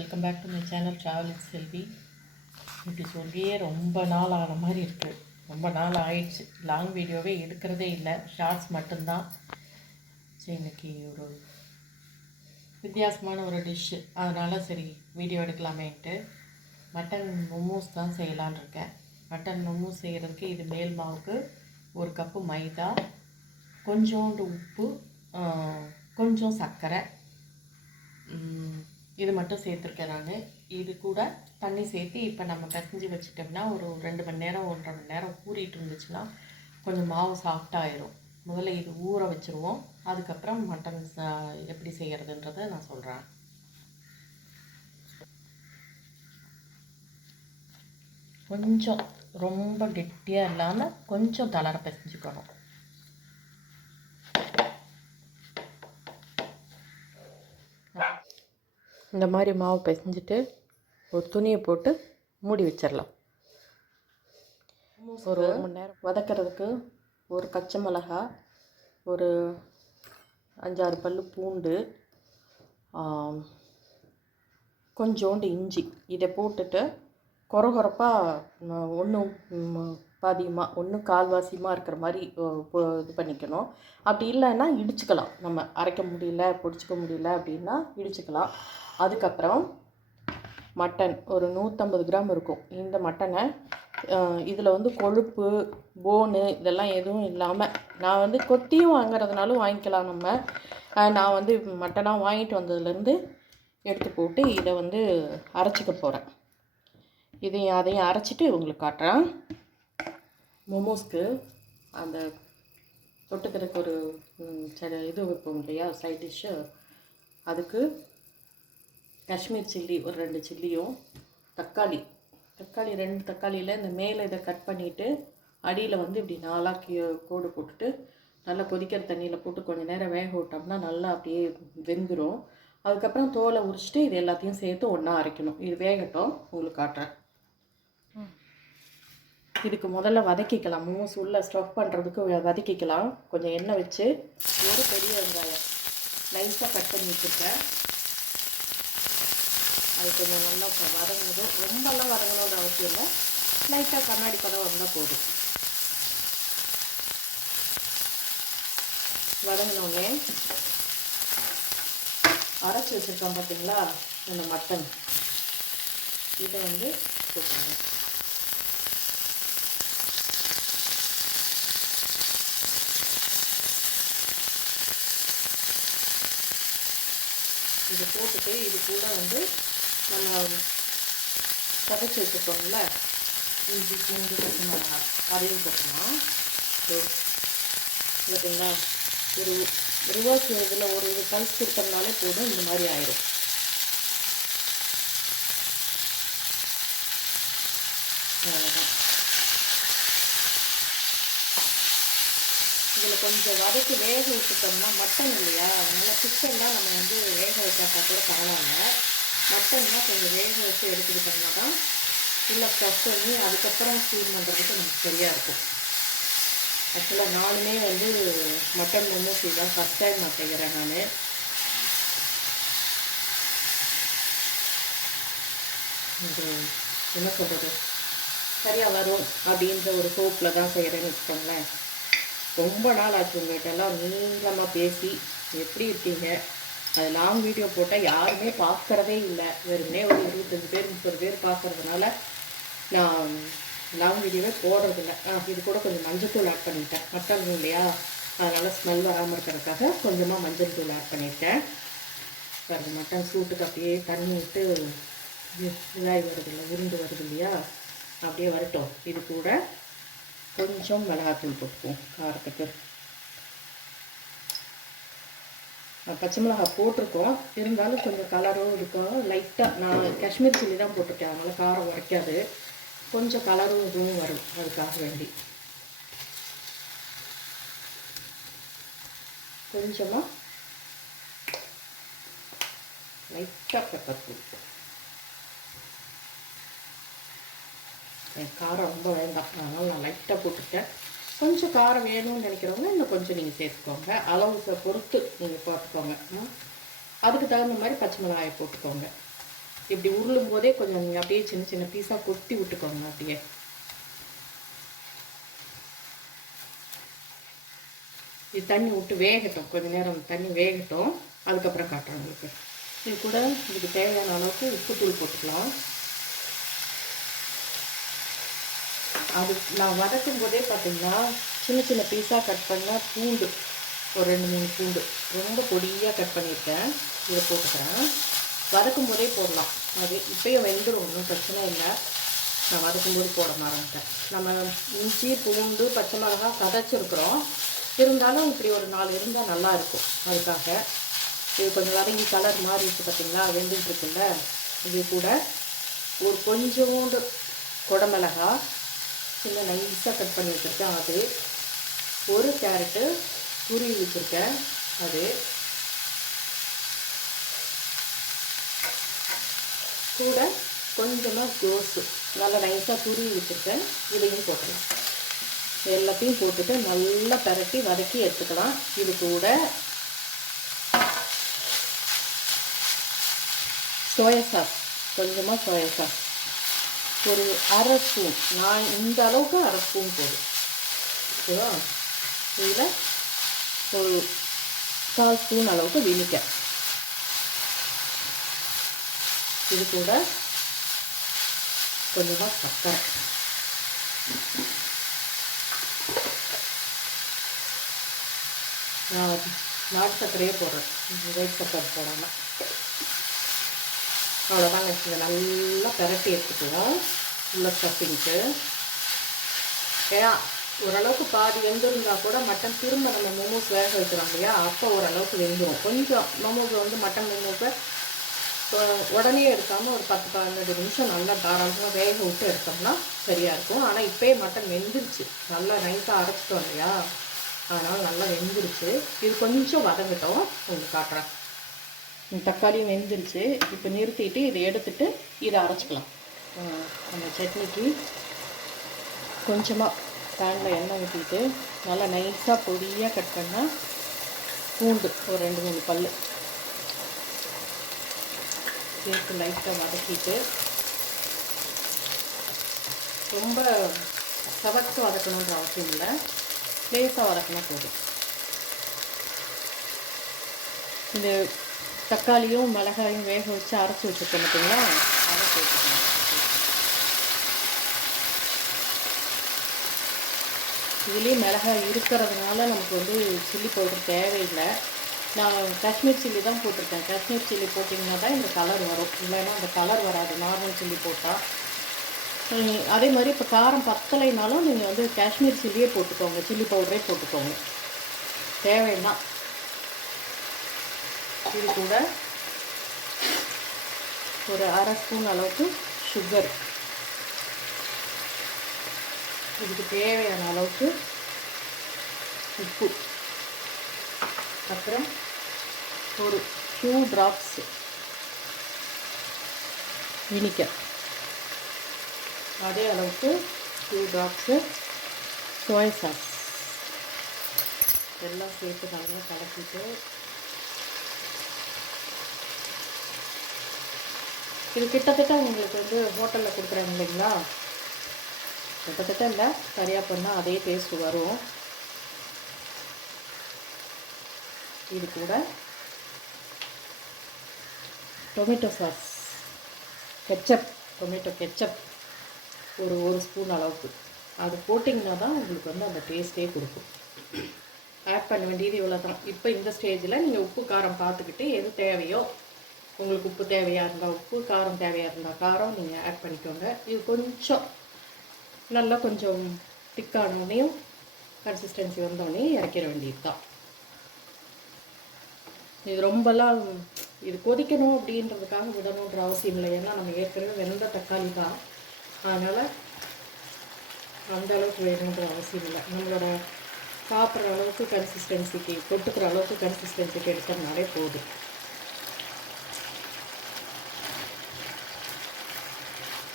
Welcome back to my channel travel with Selvi. இப்படி சொல்லியே ரொம்ப நாள் ஆன மாதிரி இருக்குது. ரொம்ப நாள் ஆயிடுச்சு. லாங் வீடியோவே எடுக்கிறதே இல்லை, ஷார்ட்ஸ் மட்டும்தான். சரி, இன்றைக்கி ஒரு வித்தியாசமான ஒரு டிஷ்ஷு, அதனால் சரி வீடியோ எடுக்கலாமேன்ட்டு மட்டன் மோமோஸ் தான் செய்யலான்னு இருக்கேன். மட்டன் மோமோஸ் செய்கிறதுக்கு இது மேல் மாவுக்கு 1 கப்பு மைதா, கொஞ்சோண்டு உப்பு, கொஞ்சம் சர்க்கரை, இது மட்டும் சேர்த்துருக்கேன் நான். இது கூட தண்ணி சேர்த்து இப்போ நம்ம பிசைஞ்சு வச்சுட்டோம்னா ஒரு 2 மணி நேரம் 1.5 மணி நேரம் ஊறிட்டு இருந்துச்சுன்னா கொஞ்சம் மாவு சாஃப்டாகிடும். முதல்ல இது ஊற வச்சுருவோம், அதுக்கப்புறம் மட்டன் எப்படி செய்கிறதுன்றதை நான் சொல்கிறேன். கொஞ்சம் ரொம்ப கெட்டியாக இல்லாமல் கொஞ்சம் தளர பிசைஞ்சுக்கணும். இந்த மாதிரி மாவு பிசைஞ்சிட்டு ஒரு துணியை போட்டு மூடி வச்சிடலாம். ஒரு 1 மணி நேரம் வதக்கிறதுக்கு ஒரு பச்சை மிளகா, ஒரு 5-6 பல் பூண்டு, கொஞ்சோண்டு இஞ்சி, இதை போட்டுட்டு கொரகொரப்பாக ஒன்றும் பாதியமாக ஒன்றும் கால்வாசியமாக இருக்கிற மாதிரி இது பண்ணிக்கணும். அப்படி இல்லைன்னா இடிச்சுக்கலாம். நம்ம அரைக்க முடியல பொடிச்சிக்க முடியல அப்படின்னா இடிச்சுக்கலாம். அதுக்கப்புறம் மட்டன் ஒரு 150 கிராம் இருக்கும். இந்த மட்டனை இதில் வந்து கொழுப்பு போனு இதெல்லாம் எதுவும் இல்லாமல், நான் வந்து கொத்தியும் வாங்குறதுனாலும் வாங்கிக்கலாம் நம்ம. நான் வந்து மட்டனாக வாங்கிட்டு வந்ததுலேருந்து எடுத்து போட்டு இதை வந்து அரைச்சிக்க போகிறேன். அதையும் அரைச்சிட்டு உங்களுக்கு காட்டுறேன். மோமோஸ்க்கு அந்த தொட்டுக்கிறதுக்கு ஒரு இது வைப்போம் இல்லையா, சைட் டிஷ்ஷு, அதுக்கு காஷ்மீர் சில்லி ஒரு 2 சில்லியும், தக்காளி 2 தக்காளியில் இந்த மேலே இதை கட் பண்ணிவிட்டு அடியில் வந்து இப்படி 4 கோடு போட்டுட்டு நல்லா கொதிக்கிற தண்ணியில் போட்டு கொஞ்சம் நேரம் வேக விட்டோம்னா நல்லா அப்படியே வெந்துடும். அதுக்கப்புறம் தோலை உரிச்சிட்டு இது எல்லாத்தையும் சேர்த்து ஒன்றா அரைக்கணும். இது வேகட்டும், உங்களுக்கு காட்டுறேன். இதுக்கு முதல்ல வதக்கிக்கலாம். மோமோஸ் உள்ளே ஸ்டஃப் பண்ணுறதுக்கு வதக்கிக்கலாம். கொஞ்சம் எண்ணெய் வச்சு ஒரு பெரிய வெங்காயம் நைஸாக கட் பண்ணி வச்சுருக்கேன். அது கொஞ்சம் நல்லா வதங்கினதும், ரொம்பலாம் வதங்கணுன்ற அவசியம் இல்லை, லைட்டாக கண்ணாடி பதம் வந்தால் போதும். வதங்கினோடனே அரைச்சி வச்சுருக்கோம் பார்த்தீங்களா இந்த மட்டன், இதை வந்து போட்டுருங்க. இது போட்டுட்டு இது கூட வந்து நம்ம புதைச்சி வச்சுருக்கோம்ல இஞ்சி பூண்டு பச்சை மிளகாய், அதையும் போட்டோம்னா பார்த்தீங்களா ஒரு ரிவர்ஸ் இதில் ஒரு பல்ஸ் கொடுத்தோம்னாலே போதும், இந்த மாதிரி ஆயிடும். அவ்வளோதான். இதில் கொஞ்சம் வதக்கி வேக விட்டுட்டோம்னா மட்டன் இல்லையா, அதனால் சிக்கன் தான் நம்ம வந்து வேக வச்சாக்கா கூட பரவாயில்ல. மட்டன்னா கொஞ்சம் வேக வச்சு எடுத்துக்கிட்டோம்னா தான் இல்லை ஸ்டஃப் பண்ணி அதுக்கப்புறம் ஸ்டீம் பண்ணுறதுக்கு நமக்கு சரியாக இருக்கும். ஆக்சுவலாக நானுமே வந்து மட்டன் மோமோஸ் தான் ஃபஸ்ட் டைம் நான் செய்கிறேன். நான் இது என்ன சொல்கிறது, சரியாக வரும் அப்படின்ற ஒரு ஹோப்பில் தான் செய்கிறேன்னு வச்சுக்கோங்களேன். ரொம்ப நாள் ஆச்சு உங்கள்கிட்ட எல்லாம் நீளமாக பேசி. எப்படி இருக்கீங்க? அது லாங் வீடியோ போட்டால் யாருமே பார்க்குறதே இல்லை. வெறுமனே ஒரு 25 பேர் 30 பேர் பார்க்குறதுனால நான் லாங் வீடியோவே போடுறதில்ல. இது கூட கொஞ்சம் மஞ்சள் தூள் ஆட் பண்ணிட்டேன். மட்டன் இல்லையா, அதனால் ஸ்மெல் வராமல் இருக்கிறதுக்காக கொஞ்சமாக மஞ்சள் தூள் ஆட் பண்ணிட்டேன். பாருங்கள், மட்டன் சூட்டுக்கு அப்படியே தண்ணி விட்டு இதாகி வருது இல்லை, உருண்டு வருது இல்லையா, அப்படியே வரட்டும். இது கூட கொஞ்சம் மிளகாத்தூள் போட்டுக்குவோம் காரத்துக்கு. பச்சை மிளகாய் போட்டிருக்கோம், இருந்தாலும் கொஞ்சம் கலரும் இருக்கும். லைட்டாக நான் காஷ்மீர் சில்லி தான் போட்டிருக்கேன், அதனால் காரம் உரைக்காது. கொஞ்சம் கலரும் இதுவும் வரும், அதுக்காக வேண்டி கொஞ்சமாக லைட்டாக பெப்பர் தூள். காரம் ரொம்ப வேண்டாம், அதனால் நான் லைட்டாக போட்டுருக்கேன். கொஞ்சம் காரம் வேணும்னு நினைக்கிறவங்க இன்னும் கொஞ்சம் நீங்கள் சேர்த்துக்கோங்க. அளவுக்கு பொறுத்து நீங்கள் போட்டுக்கோங்க. அதுக்கு தகுந்த மாதிரி பச்சை மிளகாயை போட்டுக்கோங்க. இப்படி உருளும் போதே கொஞ்சம் நீங்கள் அப்படியே சின்ன சின்ன பீஸாக கொட்டி விட்டுக்கோங்க. அப்படியே இது தண்ணி விட்டு வேகட்டும், கொஞ்சம் நேரம் தண்ணி வேகட்டும், அதுக்கப்புறம் காட்டுறேன் உங்களுக்கு. இது கூட இதுக்கு தேவையான அளவுக்கு உப்புத்தூள் போட்டுக்கலாம். அது நான் வதக்கும் போதே பார்த்தீங்கன்னா சின்ன சின்ன பீஸாக கட் பண்ணால் பூண்டு ஒரு 2-3 பூண்டு ரொம்ப பொடியாக கட் பண்ணியிருக்கேன். இதை போட்டுக்கிறேன். வதக்கும் போதே போடலாம். அது இப்போயும் வெந்துடும், ஒன்றும் பிரச்சனை இல்லை. நான் வதக்கும் போது போட மாட்டேன். நம்ம இஞ்சி பூண்டு பச்சை மிளகாய் சதைச்சிருக்கிறோம், இருந்தாலும் இப்படி ஒரு 4 இருந்தால் நல்லாயிருக்கும். அதுக்காக இது கொஞ்சம் வதங்கி கலர் மாறிடுச்சு பார்த்தீங்களா, வெந்துட்டுருக்குல்ல. இது கூட ஒரு கொஞ்சோண்டு குடமிளகாய் சின்ன நைஸாக கட் பண்ணி வச்சுருக்கேன், அது ஒரு கேரட்டு துருவி வச்சுருக்கேன், அது கூட கொஞ்சமாக கோஸு நல்லா நைஸாக துருவி வச்சுருக்கேன், இதையும் போட்டுக்கலாம். எல்லாத்தையும் போட்டுட்டு நல்லா பரட்டி வதக்கி எடுத்துக்கலாம். இது கூட சோயா சாஸ், கொஞ்சமாக சோயா சாஸ் ஒரு 1/2 ஸ்பூன், நான் இந்த அளவுக்கு 1/2 ஸ்பூன் போதும். ஓகேவா? இதில் ஒரு 1/4 ஸ்பூன் அளவுக்கு வினிகர். இது கூட கொஞ்சமாக சர்க்கரை, நான் நாட்டு சர்க்கரையே போடுறேன், ஒயிட் சர்க்கரை போடாமல். அவ்வளோதாங்க. இதை நல்லா பரட்டி எடுத்துக்குவோம் உள்ள ஸ்டஃபிங்க்கு. ஏன்னா ஓரளவுக்கு பாதி வெந்திருந்தால் கூட மட்டன் திரும்ப நம்ம மோமோஸ் வேக வைக்கிறோம் இல்லையா, அப்போ ஓரளவுக்கு வெந்துடும். கொஞ்சம் மோமோஸை வந்து மட்டன் மோமோஸை உடனே எடுக்காமல் ஒரு 10-12 நிமிஷம் நல்லா தாராளமாக வேக விட்டு எடுத்தோம்னா சரியாக இருக்கும். ஆனால் இப்போயே மட்டன் வெந்துருச்சு, நல்லா நைஸாக அரைச்சிட்டோம் இல்லையா, அதனால் நல்லா வெந்துருச்சு. இது கொஞ்சம் வதங்கட்டும், உங்களுக்கு காட்டுறேன். தக்காளியும் வெந்துருச்சு. இப்போ நிறுத்திட்டு இதை எடுத்துட்டு இதை அரைச்சிக்கலாம். அந்த சட்னிக்கு கொஞ்சமாக பேனில் எண்ணெய் ஊற்றிட்டு நல்லா நைஸாக பொடியாக கட் பண்ணால் பூண்டு ஒரு 2-3 பல் சேர்த்து லைட்டாக வதக்கிட்டு, ரொம்ப சவக்கு வதக்கணுன்ற அவசியம் இல்லை, லேசாக வதக்கினா போதும். இந்த தக்காளியும் மிளகாயும் வேக வச்சு அரைச்சி வச்சுருக்கோம் பார்த்தீங்களா, அதை சேர்த்துக்கலாம். இதுலேயே மிளகாய் இருக்கிறதுனால நமக்கு வந்து சில்லி பவுடர் தேவையில்லை. நான் காஷ்மீர் சில்லி தான் போட்டிருக்கேன். காஷ்மீர் சில்லி போட்டிங்கன்னா தான் இந்த கலர் வரும், இல்லைன்னா அந்த கலர் வராது நார்மல் சில்லி போட்டால். அதே மாதிரி இப்போ காரம் பத்தலைனாலும் நீங்கள் வந்து காஷ்மீர் சில்லியே போட்டுக்கோங்க, சில்லி பவுடரே போட்டுக்கோங்க, தேவைன்னா. இது கூட ஒரு 1/2 ஸ்பூன் அளவுக்கு சுகர், இதுக்கு தேவையான அளவுக்கு உப்பு, அப்புறம் ஒரு 2 drops வினிகர், அதே அளவுக்கு 2 drops சோயா சாஸ் எல்லாம் சேர்த்து நல்லா கலக்கிட்டு, இது கிட்டத்தட்ட உங்களுக்கு வந்து ஹோட்டலில் கொடுக்குறாங்க இல்லைங்களா, கிட்டத்தட்ட இல்லை, சரியாக பண்ணால் அதே டேஸ்ட் வரும். இது கூட tomato sauce, ketchup, tomato ketchup ஒரு 1 ஸ்பூன் அளவுக்கு, அது போட்டிங்கன்னா தான் உங்களுக்கு வந்து அந்த டேஸ்ட்டே கொடுக்கும். ஆட் பண்ண வேண்டியது இவ்வளோ தான். இப்போ இந்த ஸ்டேஜில் நீங்கள் உப்பு காரம் பார்த்துக்கிட்டு எது தேவையோ, உங்களுக்கு உப்பு தேவையாக இருந்தால் உப்பு, காரம் தேவையாக இருந்தால் காரம் நீங்கள் ஆட் பண்ணிக்கோங்க. இது கொஞ்சம் நல்லா கொஞ்சம் திக்கானோடனையும் கன்சிஸ்டன்சி வந்தோடனே இறக்கிற வேண்டியது தான். இது ரொம்பலாம் இது கொதிக்கணும் அப்படின்றதுக்காக விடணுன்ற அவசியம் இல்லை, ஏன்னா நம்ம ஏற்கனவே வெந்த தக்காளி தான், அதனால் அந்த அளவுக்கு வேணுன்ற அவசியம் இல்லை. நம்மளோட சாப்பிட்ற அளவுக்கு கன்சிஸ்டன்சிக்கு, தொட்டுக்கிற அளவுக்கு கன்சிஸ்டன்சிக்கு எடுத்தோம்னாலே போதும்.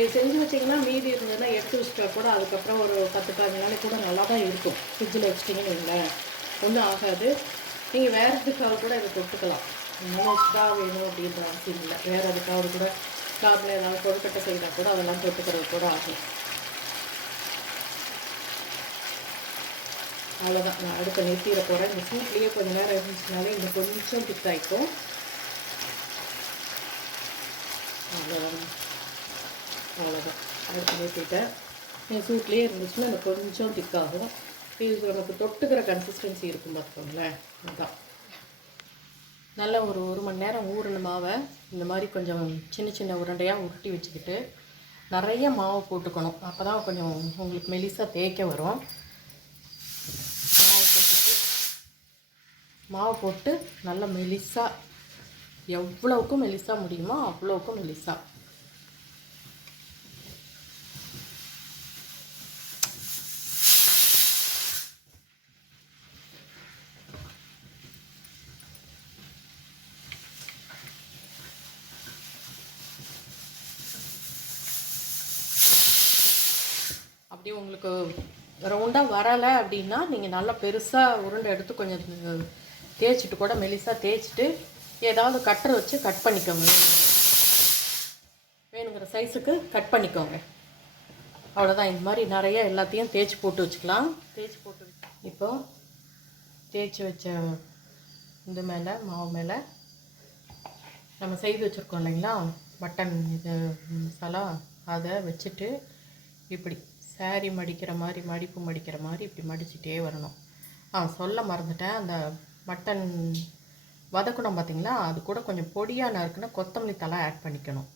இது செஞ்சு வச்சிங்கன்னா மீதி இருந்ததுன்னா எடுத்து வச்சுட்டா கூட அதுக்கப்புறம் ஒரு 10-15 நாளைக்கு கூட நல்லா தான் இருக்கும். ஃப்ரிட்ஜில் வச்சிட்டிங்கன்னு வைங்களேன், ஒன்றும் ஆகாது. நீங்கள் வேறு எதுக்காக கூட இதை தொட்டுக்கலாம், மோமோஸ் தான் வேணும் அப்படின்ற அவசியம் இல்லை, வேறு எதுக்காவது கூட நார்மலாக ஏதாவது கொழுக்கட்டை செய்தால் கூட அதெல்லாம் தொட்டுக்கிறது கூட ஆகும். அவ்வளோதான், நான் அடுப்பை நிறுத்திட போகிறேன். இந்த சூட்லேயே கொஞ்சம் நேரம் இருந்துச்சுனாலே இன்னும் கொஞ்சம் திக்காய்க்கும். அவ்வளோதான் அவ்வளோதான் அடுப்பை நிறுத்திட்டேன். என் சூட்லேயே இருந்துச்சுன்னா எனக்கு கொஞ்சம் திக்காகும். இது நமக்கு தொட்டுக்கிற கன்சிஸ்டன்சி இருக்கும் பார்த்துக்கோங்களேன். அதுதான் நல்லா ஒரு மணி நேரம் ஊறின மாவை இந்த மாதிரி கொஞ்சம் சின்ன சின்ன உருண்டையாக உருட்டி வச்சுக்கிட்டு நிறைய மாவு போட்டுக்கணும். அப்போ தான் கொஞ்சம் உங்களுக்கு மெலிசாக தேய்க்க வரும். மாவு போட்டு நல்லா மெலிசாக, எவ்வளவுக்கும் மெலிசாக முடியுமோ அவ்வளோவுக்கும் மெலிசாக. அப்படி உங்களுக்கு ரவுண்டாக வரலை அப்படின்னா நீங்கள் நல்லா பெருசாக உருண்டை எடுத்து கொஞ்சம் தேய்ச்சிட்டு கூட மெலிசாக தேய்ச்சிட்டு ஏதாவது கட்டரை வச்சு கட் பண்ணிக்கோங்க. வேணுங்கிற சைஸுக்கு கட் பண்ணிக்கோங்க. அவ்வளோதான். இந்த மாதிரி நிறைய எல்லாத்தையும் தேய்ச்சி போட்டு வச்சுக்கலாம். தேய்ச்சி போட்டு இப்போ தேய்ச்சி வச்ச இது மேலே, மாவு மேலே நம்ம செய்து வச்சுருக்கோம் இல்லைங்களா மட்டன் இது மசாலா, அதை வச்சுட்டு இப்படி சாரி மடிக்கிற மாதிரி, மடிப்பு மடிக்கிற மாதிரி இப்படி மடிச்சுட்டே வரணும். சொல்ல மறந்துட்டேன், அந்த மட்டன் வதக்கணும் பார்த்திங்களா, அது கூட கொஞ்சம் பொடியாக நறுக்குன்னா கொத்தமல்லி தலை ஆட் பண்ணிக்கணும்.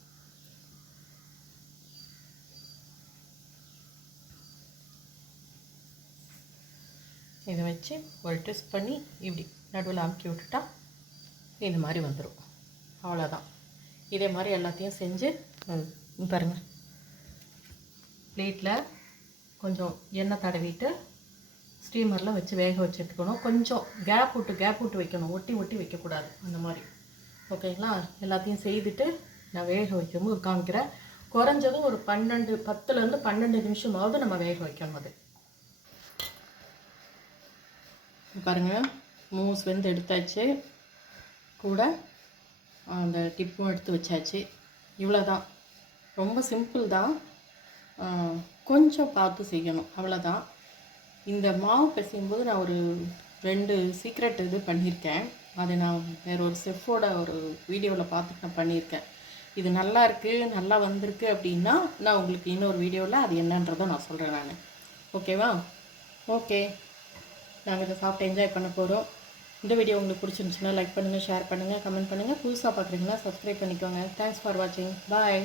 இதை வச்சு ஒரு ட்விஸ்ட் பண்ணி இப்படி நடுவில் அமுக்கி விட்டுட்டா இந்த மாதிரி வந்துடும். அவ்வளோதான். இதே மாதிரி எல்லாத்தையும் செஞ்சு பாருங்கள். பிளேட்டில் கொஞ்சம் எண்ணெய் தடவிட்டு ஸ்டீமரில் வச்சு வேக வச்சு எடுத்துக்கணும். கொஞ்சம் கேப் விட்டு வைக்கணும், ஒட்டி வைக்கக்கூடாது. அந்த மாதிரி ஓகேங்களா. எல்லாத்தையும் செய்துட்டு நான் வேக வைக்கும்போது காமிக்கிறேன். குறைஞ்சதும் ஒரு 10லேருந்து 12 நிமிஷமாவது நம்ம வேக வைக்கணும். அது பாருங்கள், மூஸ் வெந்து எடுத்தாச்சு, கூட அந்த டிப்பும் எடுத்து வச்சாச்சு. இவ்வளோ தான், ரொம்ப சிம்பிள் தான். கொஞ்சம் பார்த்து செய்யணும், அவ்வளோதான். இந்த மாவு பிசையும் போது நான் ஒரு 2 சீக்ரெட் இது பண்ணியிருக்கேன். அது நான் வேறு ஒரு செஃப்போட ஒரு வீடியோவில் பார்த்துட்டு நான் பண்ணியிருக்கேன். இது நல்லா இருக்குது, நல்லா வந்திருக்கு அப்படின்னா நான் உங்களுக்கு இன்னொரு வீடியோவில் அது என்னன்றதை நான் சொல்கிறேன் நான். ஓகேவா? ஓகே, நாங்கள் இதை சாப்பிட்டு என்ஜாய் பண்ண போகிறோம். இந்த வீடியோ உங்களுக்கு பிடிச்சிருந்துச்சுன்னா லைக் பண்ணுங்கள், ஷேர் பண்ணுங்கள், கமெண்ட் பண்ணுங்கள். புதுசாக பார்க்குறீங்கன்னா சப்ஸ்கிரைப் பண்ணிக்கோங்க. தேங்க்ஸ் ஃபார் வாட்சிங். பாய்.